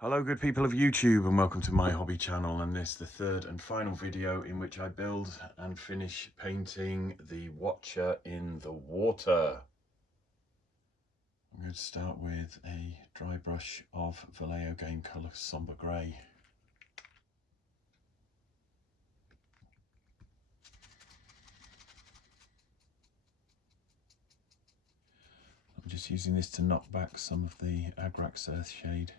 Hello good people of YouTube and welcome to my hobby channel, and this the third and final video in which I build and finish painting the Watcher in the water. I'm going to start with a dry brush of Vallejo Game Colour Sombre Grey. I'm just using this to knock back some of the Agrax Earth shade.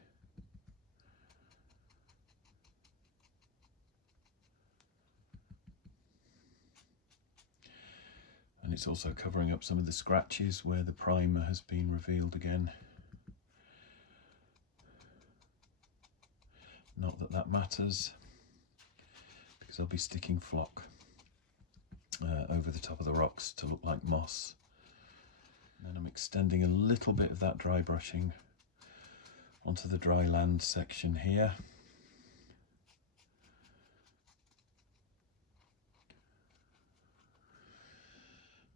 And it's also covering up some of the scratches where the primer has been revealed again. Not that that matters, because I'll be sticking flock over the top of the rocks to look like moss. And then I'm extending a little bit of that dry brushing onto the dry land section here.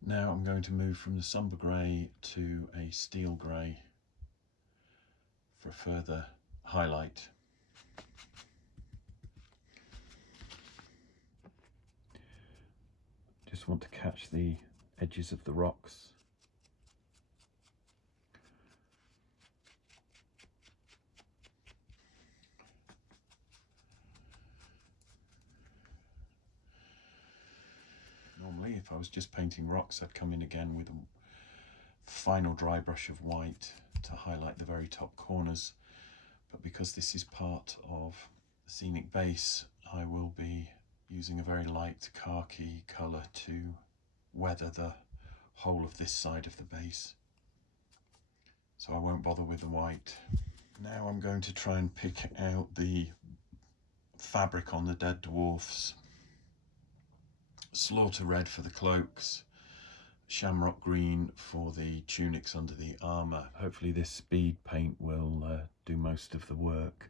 Now I'm going to move from the sombre grey to a steel grey for a further highlight. Just want to catch the edges of the rocks. Normally, if I was just painting rocks, I'd come in again with a final dry brush of white to highlight the very top corners. But because this is part of the scenic base, I will be using a very light khaki colour to weather the whole of this side of the base. So I won't bother with the white. Now I'm going to try and pick out the fabric on the dead dwarfs. Slaughter red for the cloaks, shamrock green for the tunics under the armour. Hopefully this speed paint will do most of the work.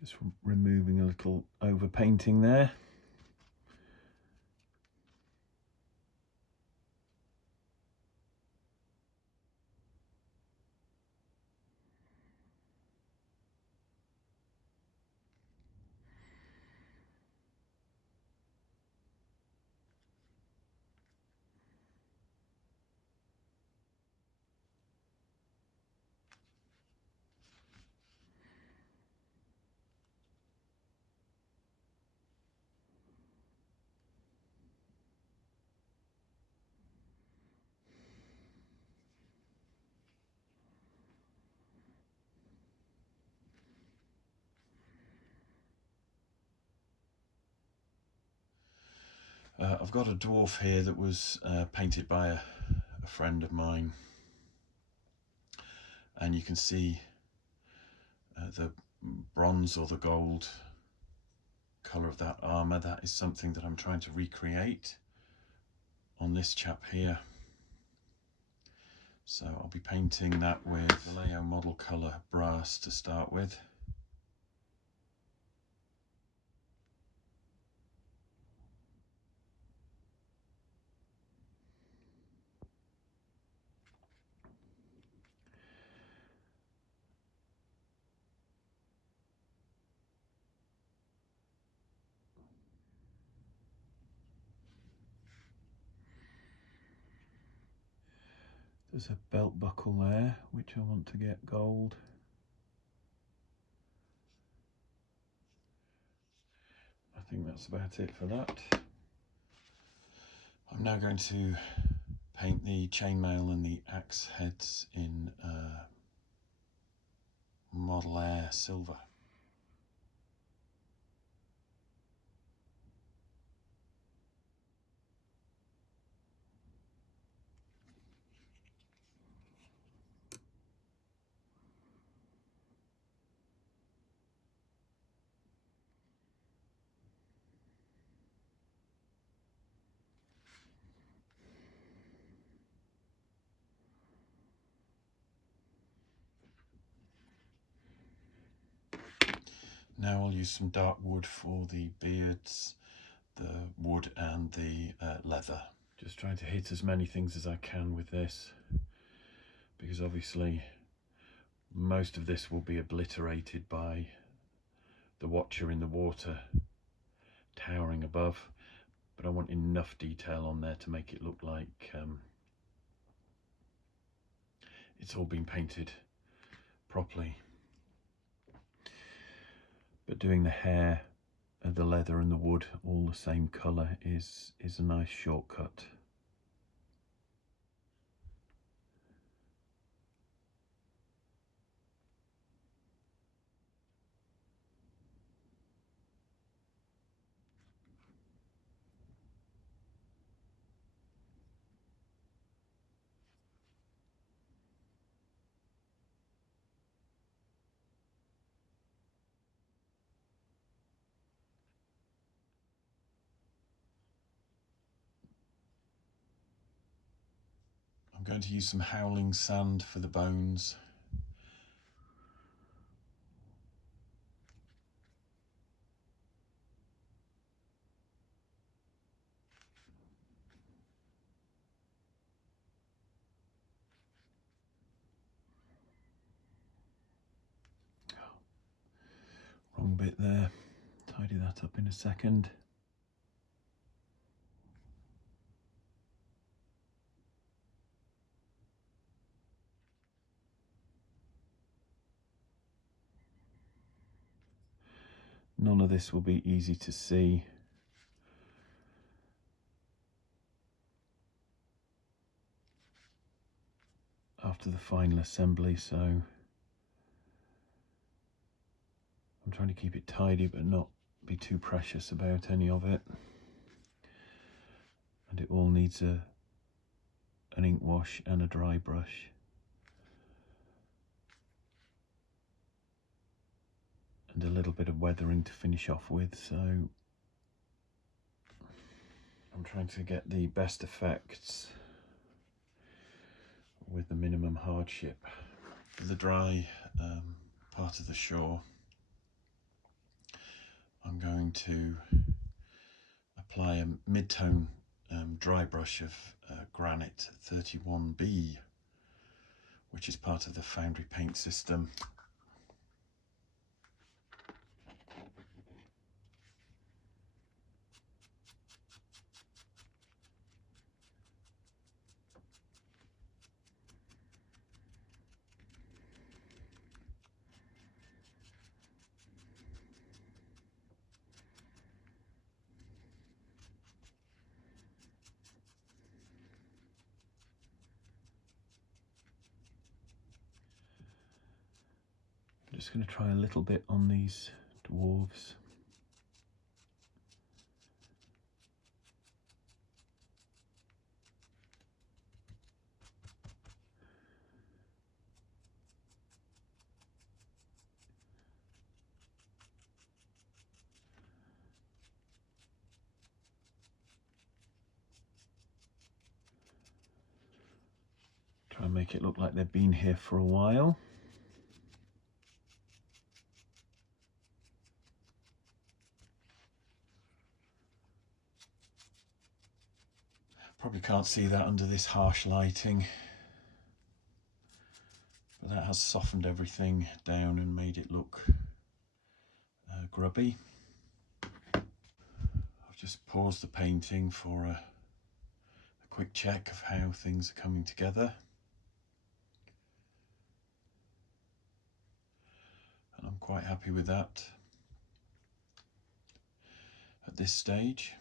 Just removing a little overpainting there. I've got a dwarf here that was painted by a friend of mine, and you can see the bronze or the gold colour of that armour. That is something that I'm trying to recreate on this chap here. So I'll be painting that with Vallejo model colour brass to start with. There's a belt buckle there, which I want to get gold. I think that's about it for that. I'm now going to paint the chainmail and the axe heads in Model Air Silver. Now I'll use some dark wood for the beards, the wood and the leather. Just trying to hit as many things as I can with this, because obviously most of this will be obliterated by the Watcher in the water towering above, but I want enough detail on there to make it look like it's all been painted properly. But doing the hair and the leather and the wood all the same colour is a nice shortcut. I'm going to use some howling sand for the bones. Wrong bit there. Tidy that up in a second. None of this will be easy to see. After the final assembly, so I'm trying to keep it tidy but not be too precious about any of it. And it all needs an ink wash and a dry brush. And a little bit of weathering to finish off with, so I'm trying to get the best effects with the minimum hardship. For the dry part of the shore, I'm going to apply a mid-tone dry brush of Granite 31B, which is part of the Foundry paint system. I'm just going to try a little bit on these dwarves. Try and make it look like they've been here for a while. Probably can't see that under this harsh lighting, but that has softened everything down and made it look grubby. I've just paused the painting for a quick check of how things are coming together. And I'm quite happy with that at this stage.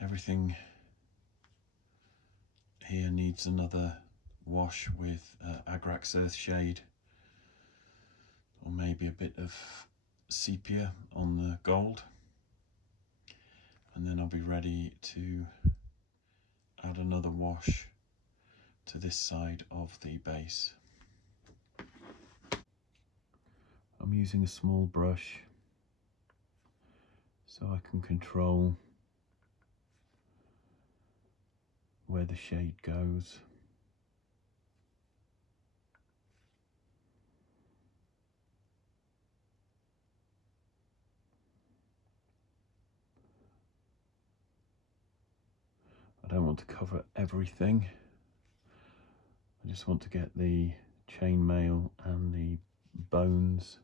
Everything here needs another wash with Agrax Earthshade, or maybe a bit of sepia on the gold, and then I'll be ready to add another wash to this side of the base. I'm using a small brush so I can control where the shade goes. don't want to cover everything. I just want to get the chainmail and the bones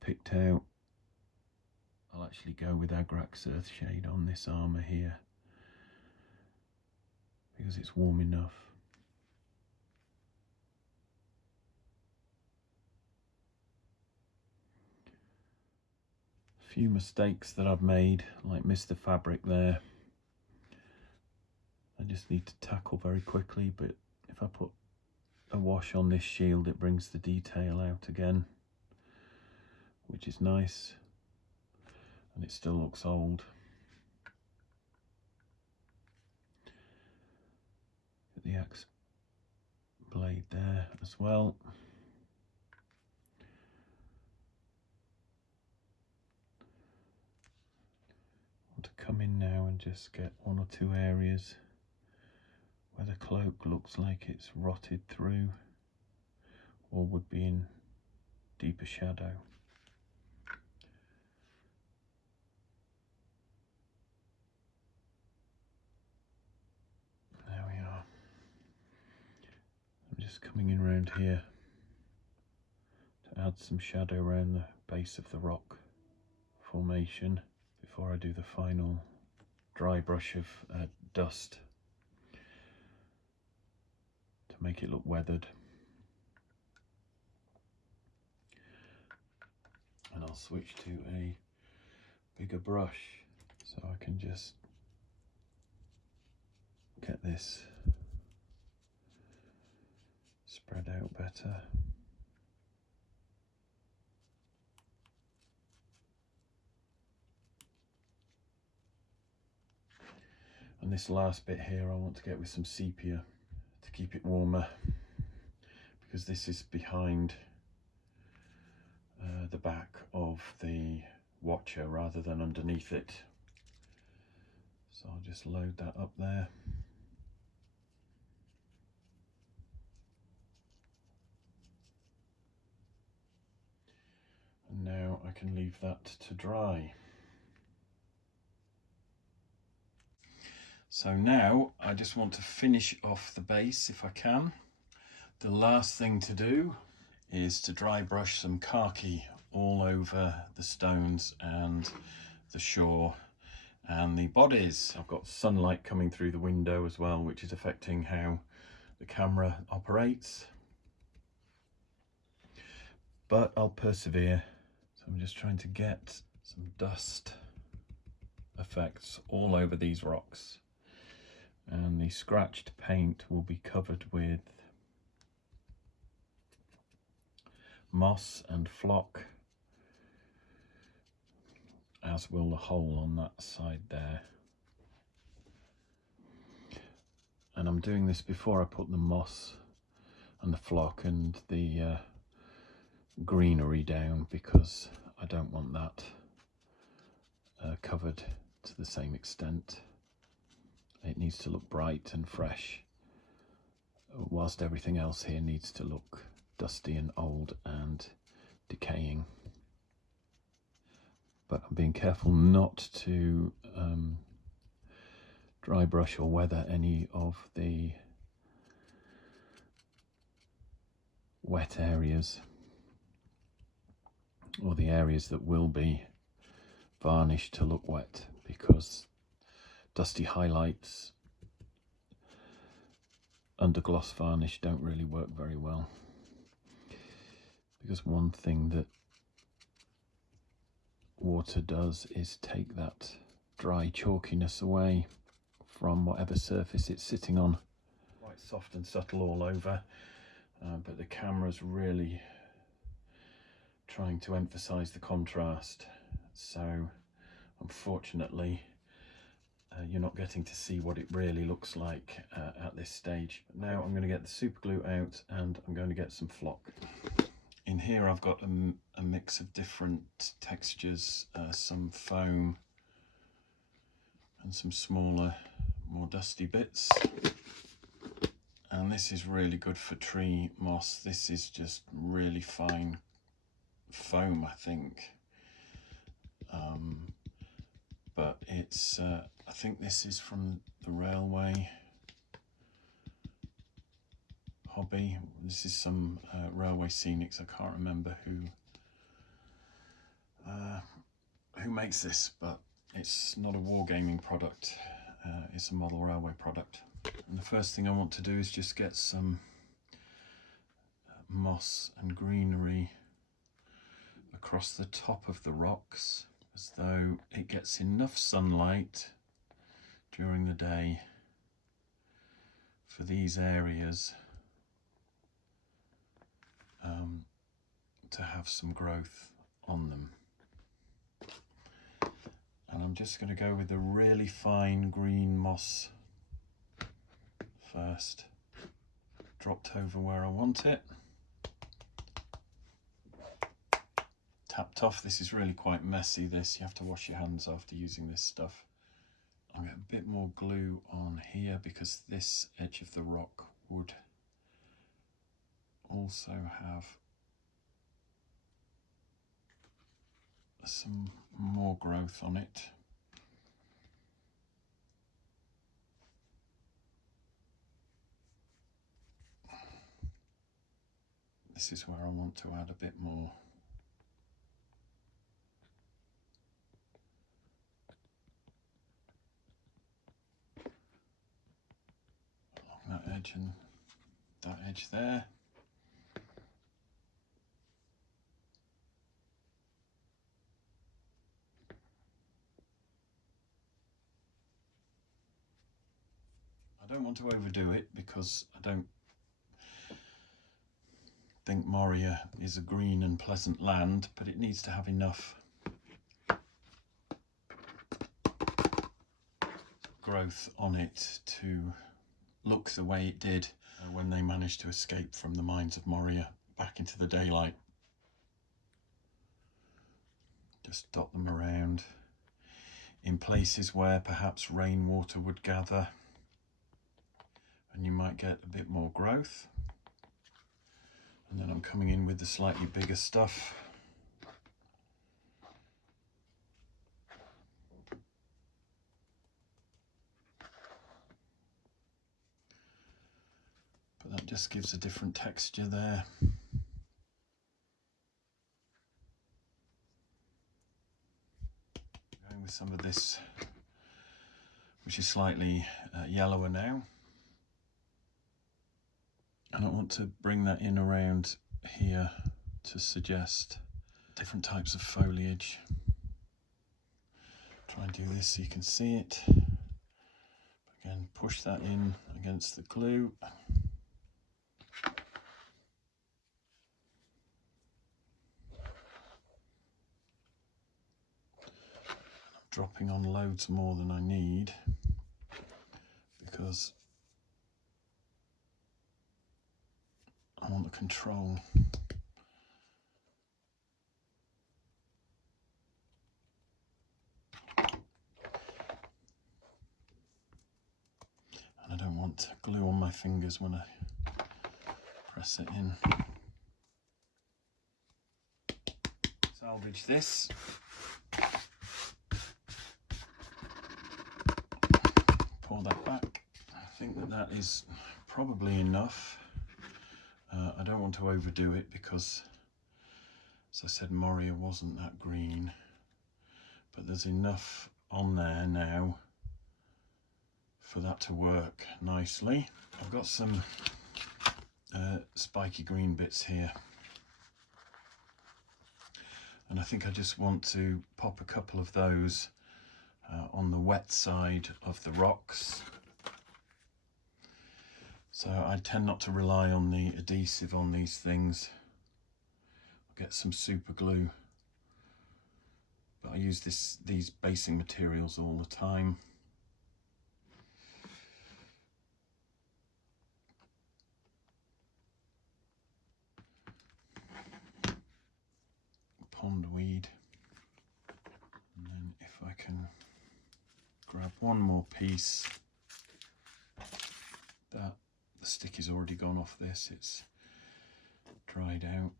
picked out. I'll actually go with Agrax Earthshade on this armour here because it's warm enough. A few mistakes that I've made, like missed the fabric there. I just need to tackle very quickly, but if I put a wash on this shield it brings the detail out again, which is nice, and it still looks old. Get the axe blade there as well. I want to come in now and just get one or two areas where the cloak looks like it's rotted through or would be in deeper shadow. There we are. I'm just coming in around here to add some shadow around the base of the rock formation before I do the final dry brush of dust to make it look weathered. And I'll switch to a bigger brush so I can just get this spread out better. And this last bit here I want to get with some sepia to keep it warmer, because this is behind the back of the Watcher rather than underneath it. So I'll just load that up there. And now I can leave that to dry. So now I just want to finish off the base if I can. The last thing to do is to dry brush some khaki all over the stones and the shore and the bodies. I've got sunlight coming through the window as well, which is affecting how the camera operates. But I'll persevere. So I'm just trying to get some dust effects all over these rocks. And the scratched paint will be covered with moss and flock, as will the hole on that side there. And I'm doing this before I put the moss and the flock and the greenery down, because I don't want that covered to the same extent. It needs to look bright and fresh, whilst everything else here needs to look dusty and old and decaying. But I'm being careful not to dry brush or weather any of the wet areas, or the areas that will be varnished to look wet, because dusty highlights under gloss varnish don't really work very well. Because one thing that water does is take that dry chalkiness away from whatever surface it's sitting on. Quite soft and subtle all over, but the camera's really trying to emphasize the contrast, so unfortunately you're not getting to see what it really looks like at this stage. But now I'm going to get the super glue out and I'm going to get some flock. In here I've got a mix of different textures, some foam and some smaller, more dusty bits. And this is really good for tree moss. This is just really fine foam, I think. but it's I think this is from the railway hobby. This is some railway scenics. I can't remember who makes this, but it's not a wargaming product. It's a model railway product. And the first thing I want to do is just get some moss and greenery across the top of the rocks, as though it gets enough sunlight during the day for these areas to have some growth on them. And I'm just going to go with a really fine green moss first, dropped over where I want it, tapped off. This is really quite messy, this. You have to wash your hands after using this stuff. I'll get a bit more glue on here because this edge of the rock would also have some more growth on it. This is where I want to add a bit more. Along that edge and that edge there. I don't want to overdo it because I don't think Moria is a green and pleasant land, but it needs to have enough growth on it to look the way it did when they managed to escape from the mines of Moria back into the daylight. Just dot them around in places where perhaps rainwater would gather and you might get a bit more growth. And then I'm coming in with the slightly bigger stuff. But that just gives a different texture there. Going with some of this, which is slightly yellower now. And I want to bring that in around here to suggest different types of foliage. Try and do this so you can see it. Again, push that in against the glue. I'm dropping on loads more than I need because I want the control. And I don't want glue on my fingers when I press it in. Salvage this. Pour that back. I think that that is probably enough. I don't want to overdo it because, as I said, Moria wasn't that green, but there's enough on there now for that to work nicely. I've got some spiky green bits here, and I think I just want to pop a couple of those on the wet side of the rocks. So I tend not to rely on the adhesive on these things. I'll get some super glue, but I use these basing materials all the time. Pondweed. And then if I can grab one more piece, that the stick is already gone off this, it's dried out.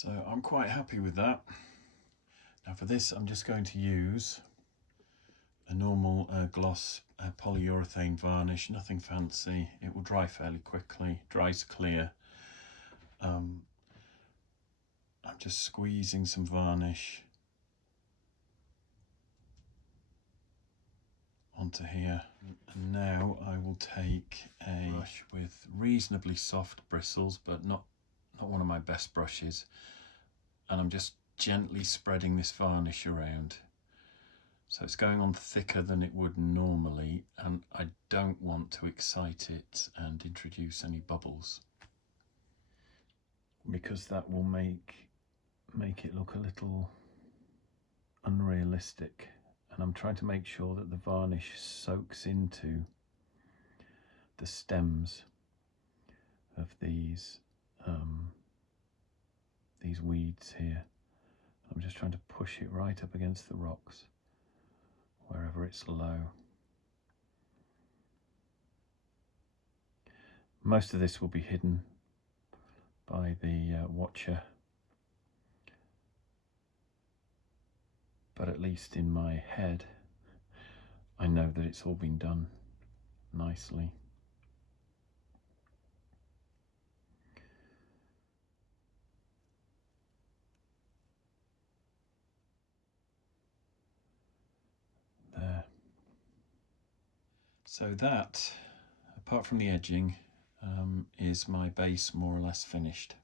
So I'm quite happy with that. Now for this I'm just going to use a normal gloss polyurethane varnish, nothing fancy. It will dry fairly quickly, dries clear. I'm just squeezing some varnish onto here. And now I will take a brush with reasonably soft bristles, but not one of my best brushes, and I'm just gently spreading this varnish around. So it's going on thicker than it would normally, and I don't want to excite it and introduce any bubbles, because that will make it look a little unrealistic. And I'm trying to make sure that the varnish soaks into the stems of these weeds here. I'm just trying to push it right up against the rocks wherever it's low. Most of this will be hidden by the Watcher, but at least in my head I know that it's all been done nicely. There. So that, apart from the edging, is my base more or less finished.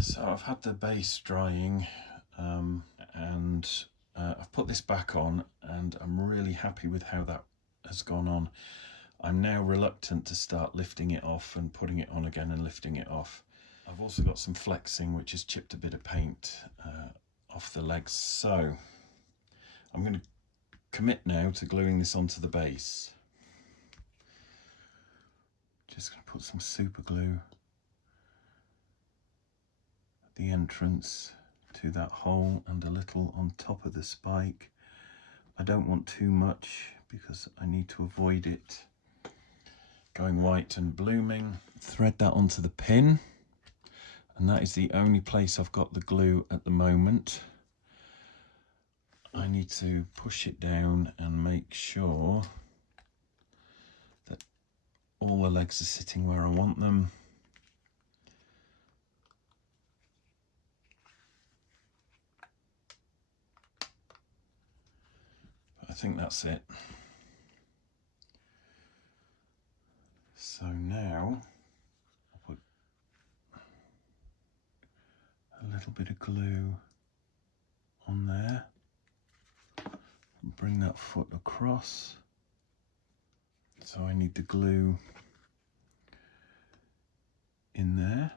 So I've had the base drying, and I've put this back on, and I'm really happy with how that has gone on. I'm now reluctant to start lifting it off and putting it on again and lifting it off. I've also got some flexing which has chipped a bit of paint off the legs, so I'm going to commit now to gluing this onto the base. Just going to put some super glue at the entrance to that hole and a little on top of the spike. I don't want too much because I need to avoid it going white and blooming. Thread that onto the pin, and that is the only place I've got the glue at the moment. I need to push it down and make sure that all the legs are sitting where I want them. I think that's it. So now I'll put a little bit of glue on there and bring that foot across. So I need the glue in there.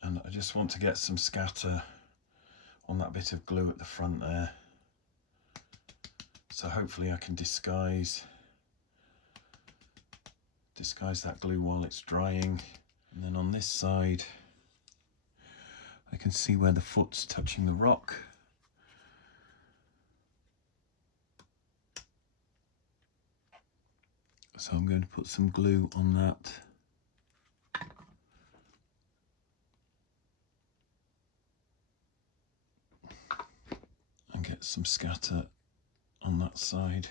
And I just want to get some scatter on that bit of glue at the front there. So hopefully I can disguise that glue while it's drying. And then on this side, I can see where the foot's touching the rock. So I'm going to put some glue on that. And get some scatter on that side.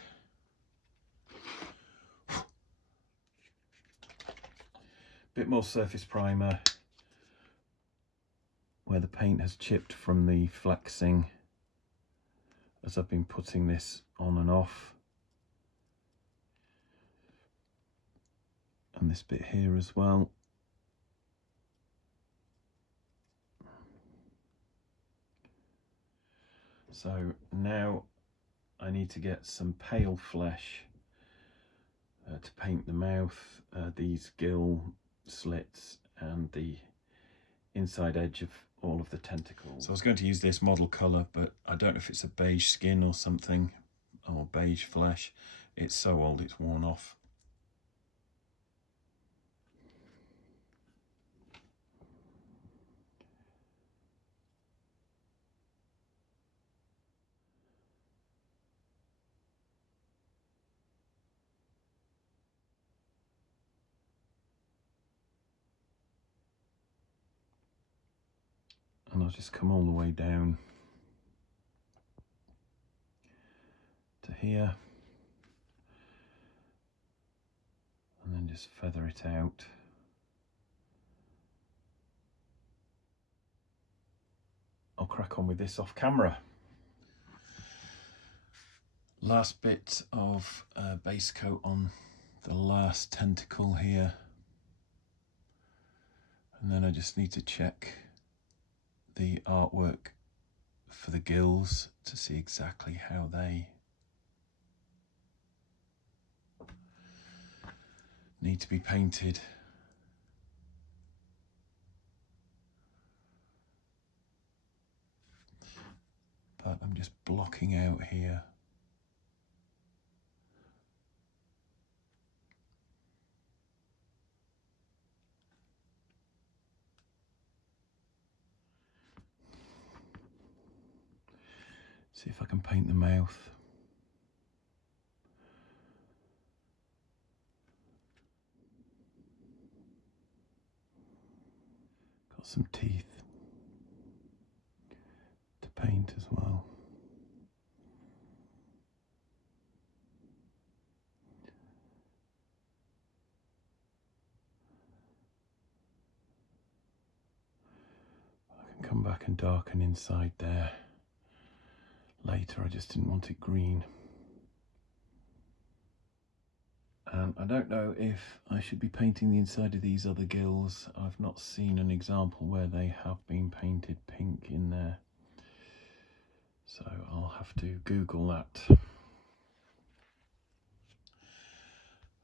Bit more surface primer where the paint has chipped from the flexing as I've been putting this on and off. And this bit here as well. So now I need to get some pale flesh to paint the mouth, these gill slits and the inside edge of all of the tentacles. So I was going to use this model colour, but I don't know if it's a beige skin or something, or beige flesh. It's so old it's worn off. I'll just come all the way down to here and then just feather it out. I'll crack on with this off camera. Last bit of base coat on the last tentacle here, and then I just need to check the artwork for the gills to see exactly how they need to be painted. But I'm just blocking out here. See if I can paint the mouth. Got some teeth to paint as well. I can come back and darken inside there later. I just didn't want it green. And I don't know if I should be painting the inside of these other gills. I've not seen an example where they have been painted pink in there, so I'll have to Google that.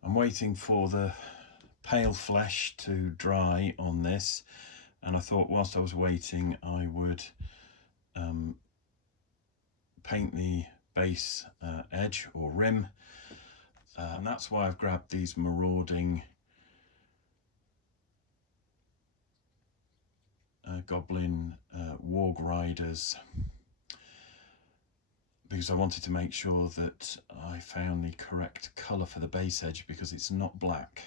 I'm waiting for the pale flesh to dry on this, and I thought whilst I was waiting I would paint the base edge or rim, and that's why I've grabbed these marauding Goblin Warg Riders, because I wanted to make sure that I found the correct colour for the base edge, because it's not black.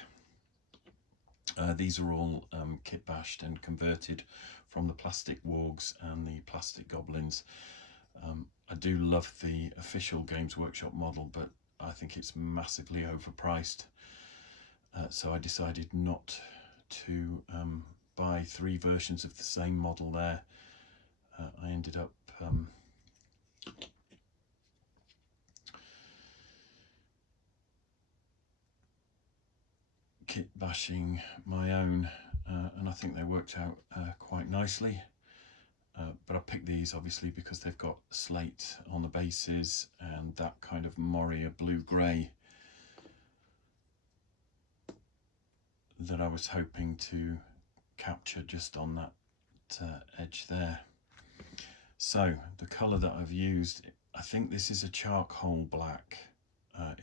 These are all kit bashed and converted from the plastic wargs and the plastic goblins. I do love the official Games Workshop model, but I think it's massively overpriced. So I decided not to buy 3 versions of the same model there. I ended up kit bashing my own, and I think they worked out quite nicely. But I picked these obviously because they've got slate on the bases and that kind of Moria blue-grey that I was hoping to capture just on that edge there. So the colour that I've used, I think this is a charcoal black.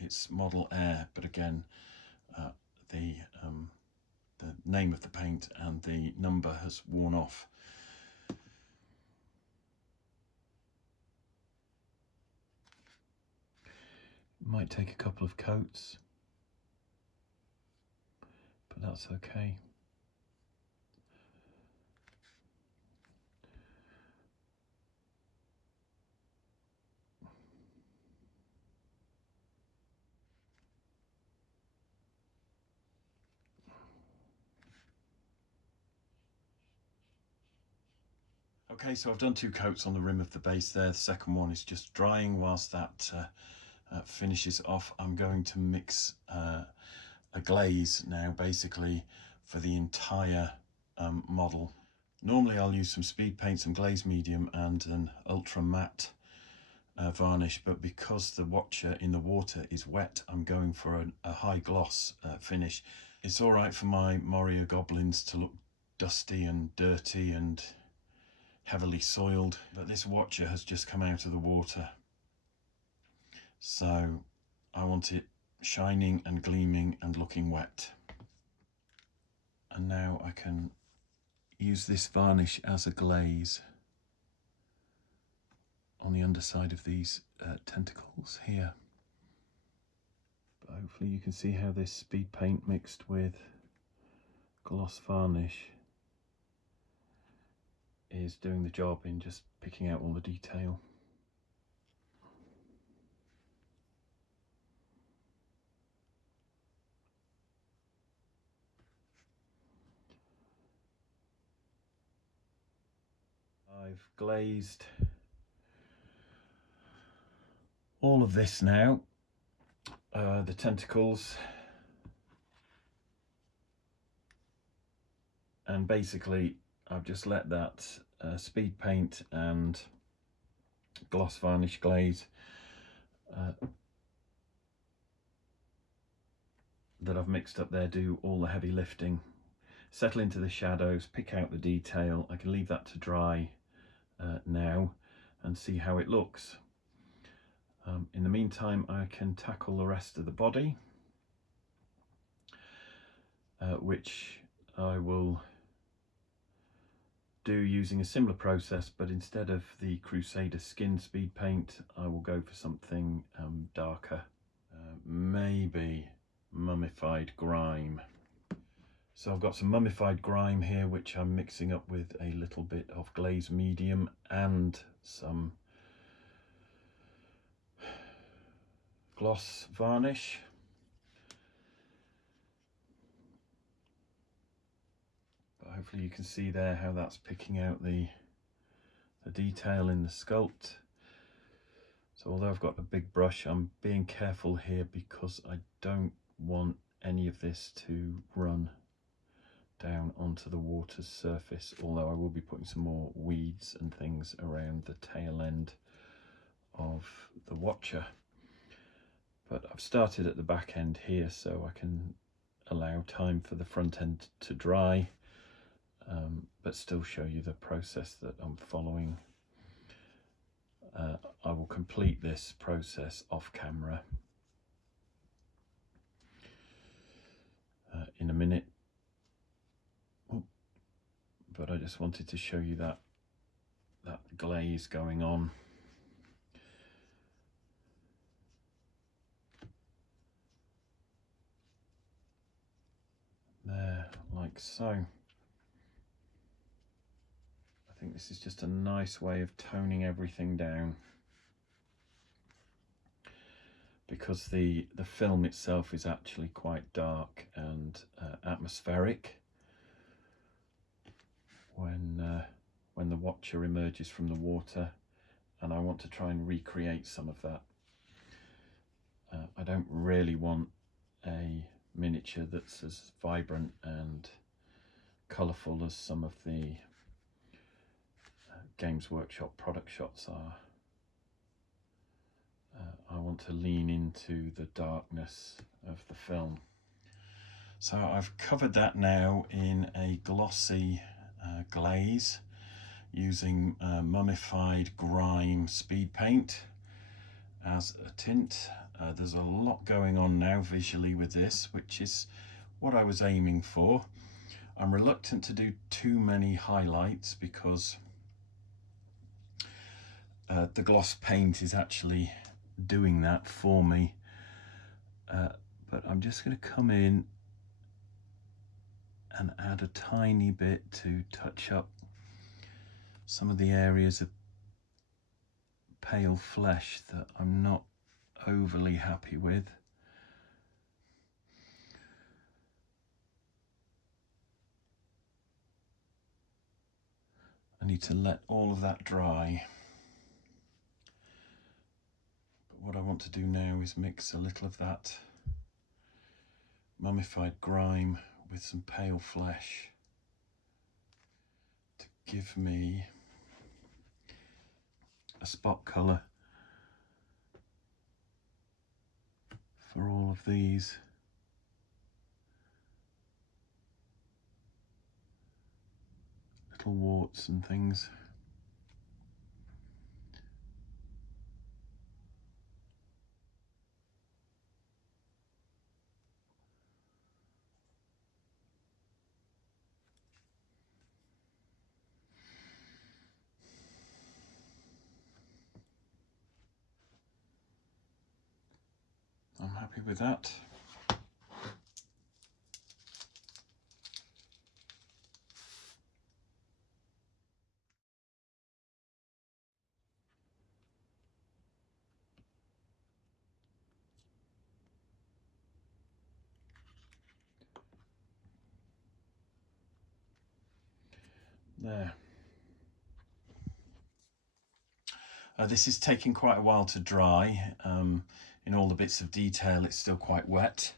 It's Model Air, but again the name of the paint and the number has worn off. Might take a couple of coats, but that's okay. Okay, so I've done 2 coats on the rim of the base there. The second one is just drying. Whilst that finishes off, I'm going to mix a glaze now, basically for the entire model. Normally I'll use some speed paint, some glaze medium and an ultra matte varnish, but because the Watcher in the water is wet, I'm going for a high gloss finish. It's all right for my Moria Goblins to look dusty and dirty and heavily soiled, but this Watcher has just come out of the water, so I want it shining and gleaming and looking wet. And now I can use this varnish as a glaze on the underside of these tentacles here. But hopefully you can see how this speed paint mixed with gloss varnish is doing the job in just picking out all the detail. I've glazed all of this now, the tentacles, and basically I've just let that speed paint and gloss varnish glaze that I've mixed up there do all the heavy lifting. Settle into the shadows, pick out the detail. I can leave that to dry now and see how it looks. In the meantime, I can tackle the rest of the body, which I will do using a similar process, but instead of the Crusader skin speed paint, I will go for something darker, maybe mummified grime. So I've got some mummified grime here, which I'm mixing up with a little bit of glaze medium and some gloss varnish. But hopefully you can see there how that's picking out the detail in the sculpt. So although I've got a big brush, I'm being careful here because I don't want any of this to run down onto the water's surface, although I will be putting some more weeds and things around the tail end of the Watcher. But I've started at the back end here so I can allow time for the front end to dry, but still show you the process that I'm following. I will complete this process off camera in a minute, but I just wanted to show you that glaze going on. There, like so. I think this is just a nice way of toning everything down, because the film itself is actually quite dark and atmospheric when the Watcher emerges from the water, and I want to try and recreate some of that. I don't really want a miniature that's as vibrant and colourful as some of the Games Workshop product shots are. I want to lean into the darkness of the film. So I've covered that now in a glossy glaze using mummified grime speed paint as a tint. There's a lot going on now visually with this, which is what I was aiming for. I'm reluctant to do too many highlights because the gloss paint is actually doing that for me, but I'm just going to come in and add a tiny bit to touch up some of the areas of pale flesh that I'm not overly happy with. I need to let all of that dry. But what I want to do now is mix a little of that mummified grime with some pale flesh to give me a spot colour for all of these little warts and things. I'm happy with that. There. This is taking quite a while to dry. In all the bits of detail it's still quite wet,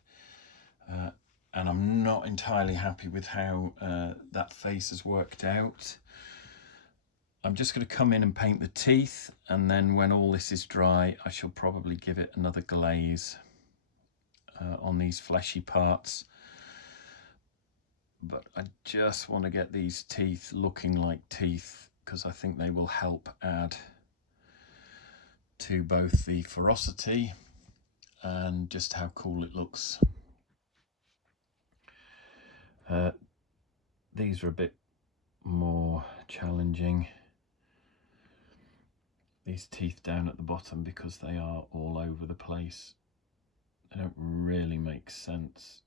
and I'm not entirely happy with how that face has worked out. I'm just going to come in and paint the teeth, and then when all this is dry I shall probably give it another glaze on these fleshy parts. But I just want to get these teeth looking like teeth, because I think they will help add to both the ferocity and just how cool it looks. These are a bit more challenging, these teeth down at the bottom, because they are all over the place. They don't really make sense.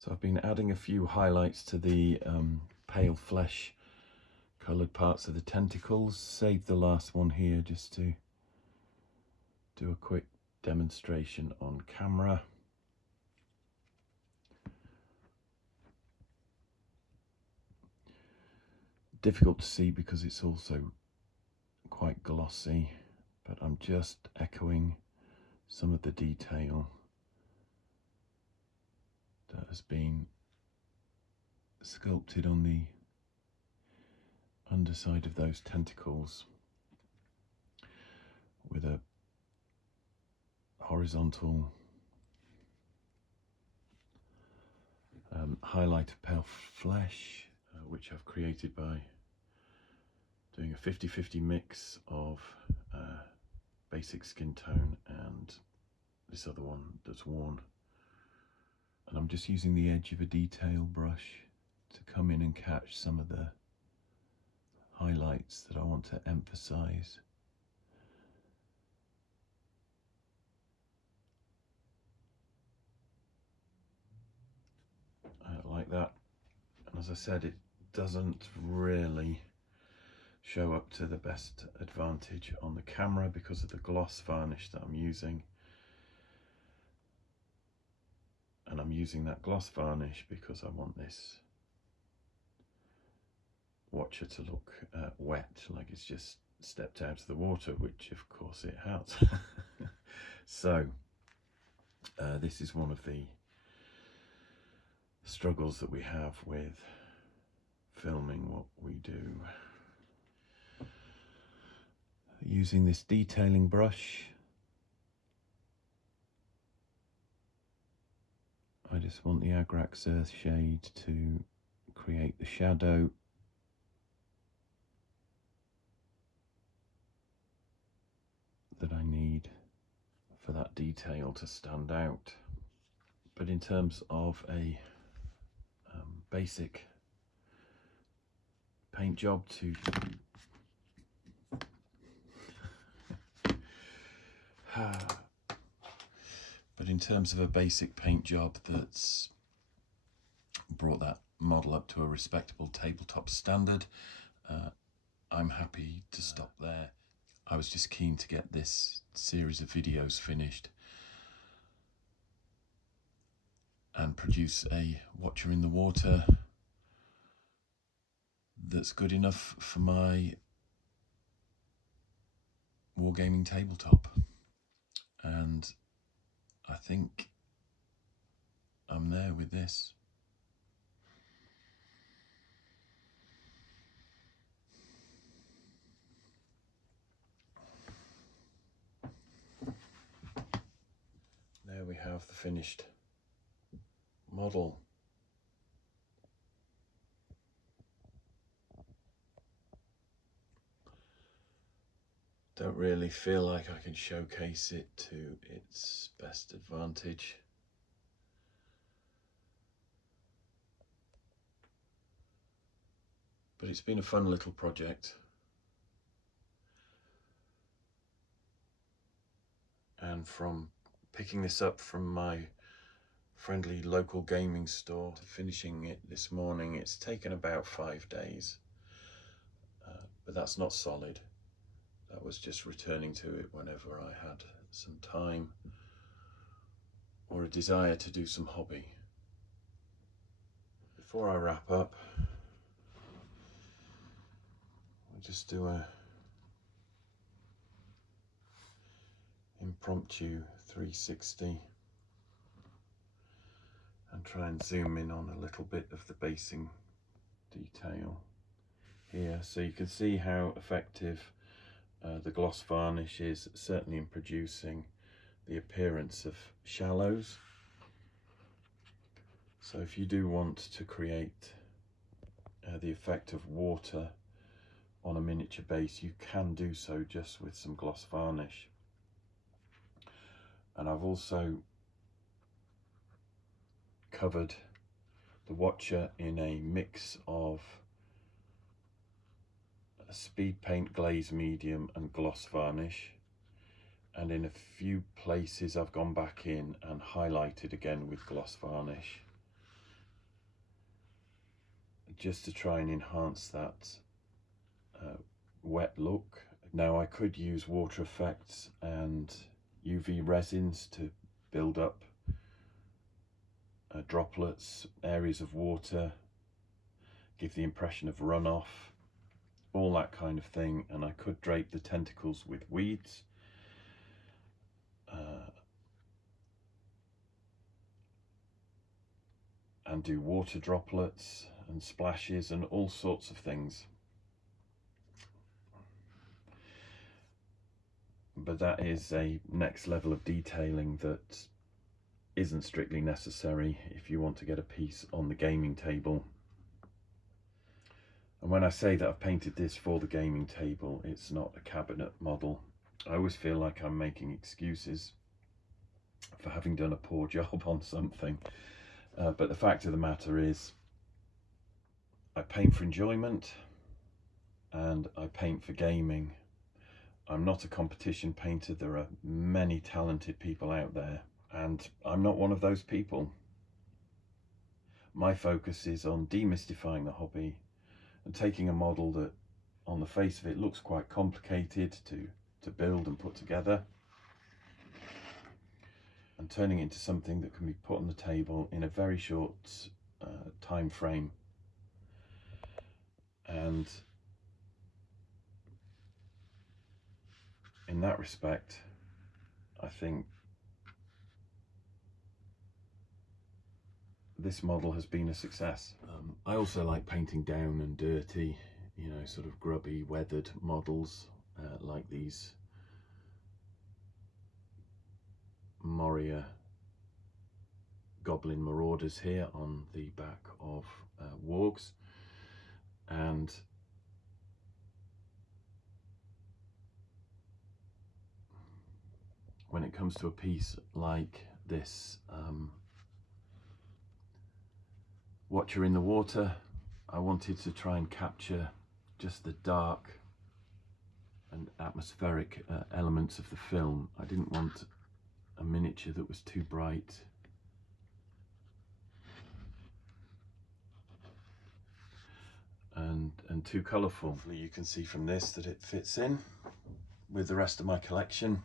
So I've been adding a few highlights to the pale flesh coloured parts of the tentacles. Saved the last one here just to do a quick demonstration on camera. Difficult to see because it's also quite glossy, but I'm just echoing some of the detail that has been sculpted on the underside of those tentacles with a horizontal highlight of pale flesh, which I've created by doing a 50-50 mix of basic skin tone and this other one that's worn. And I'm just using the edge of a detail brush to come in and catch some of the highlights that I want to emphasize. Like that. And as I said, it doesn't really show up to the best advantage on the camera because of the gloss varnish that I'm using. And I'm using that gloss varnish because I want this Watcher to look wet, like it's just stepped out of the water, which of course it has. So this is one of the struggles that we have with filming what we do. Using this detailing brush, I just want the Agrax Earth shade to create the shadow that I need for that detail to stand out. But in terms of a basic paint job to that's brought that model up to a respectable tabletop standard, I'm happy to stop there. I was just keen to get this series of videos finished and produce a Watcher in the Water that's good enough for my wargaming tabletop. And I think I'm there with this. There we have the finished model. Don't really feel like I can showcase it to its best advantage. But it's been a fun little project. And from picking this up from my friendly local gaming store to finishing it this morning. It's taken about 5 days, but that's not solid. That was just returning to it whenever I had some time or a desire to do some hobby. Before I wrap up, I'll just do a impromptu 360 and try and zoom in on a little bit of the basing detail here, so you can see how effective the gloss varnish is, certainly in producing the appearance of shallows. So if you do want to create the effect of water on a miniature base, you can do so just with some gloss varnish. And I've also covered the Watcher in a mix of a speed paint glaze medium and gloss varnish, and in a few places I've gone back in and highlighted again with gloss varnish, just to try and enhance that wet look. Now I could use water effects and UV resins to build up droplets, areas of water, give the impression of runoff, all that kind of thing, and I could drape the tentacles with weeds. And do water droplets and splashes and all sorts of things. But that is a next level of detailing that isn't strictly necessary if you want to get a piece on the gaming table. And when I say that I've painted this for the gaming table, it's not a cabinet model. I always feel like I'm making excuses for having done a poor job on something. But the fact of the matter is, I paint for enjoyment and I paint for gaming. I'm not a competition painter. There are many talented people out there, and I'm not one of those people. My focus is on demystifying the hobby and taking a model that on the face of it looks quite complicated to build and put together, and turning it into something that can be put on the table in a very short time frame. And in that respect, I think this model has been a success. I also like painting down and dirty, you know, sort of grubby, weathered models like these Moria Goblin Marauders here on the back of wargs. And when it comes to a piece like this Watcher in the Water, I wanted to try and capture just the dark and atmospheric elements of the film. I didn't want a miniature that was too bright and too colourful. Hopefully you can see from this that it fits in with the rest of my collection.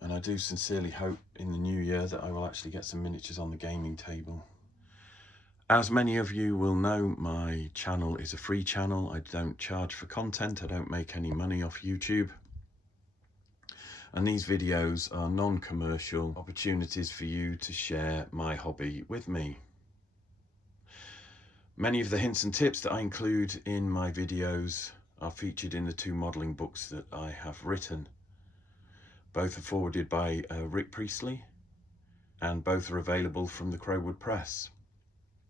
And I do sincerely hope in the new year that I will actually get some miniatures on the gaming table. As many of you will know, my channel is a free channel. I don't charge for content. I don't make any money off YouTube. And these videos are non-commercial opportunities for you to share my hobby with me. Many of the hints and tips that I include in my videos are featured in the 2 modelling books that I have written. Both are forwarded by Rick Priestley, and both are available from the Crowwood Press.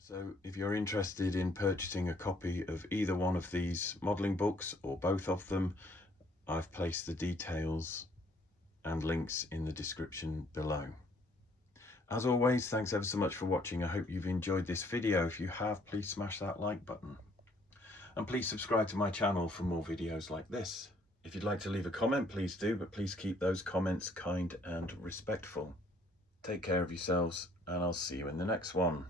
So if you're interested in purchasing a copy of either one of these modelling books or both of them, I've placed the details and links in the description below. As always, thanks ever so much for watching. I hope you've enjoyed this video. If you have, please smash that like button. And please subscribe to my channel for more videos like this. If you'd like to leave a comment, please do, but please keep those comments kind and respectful. Take care of yourselves, and I'll see you in the next one.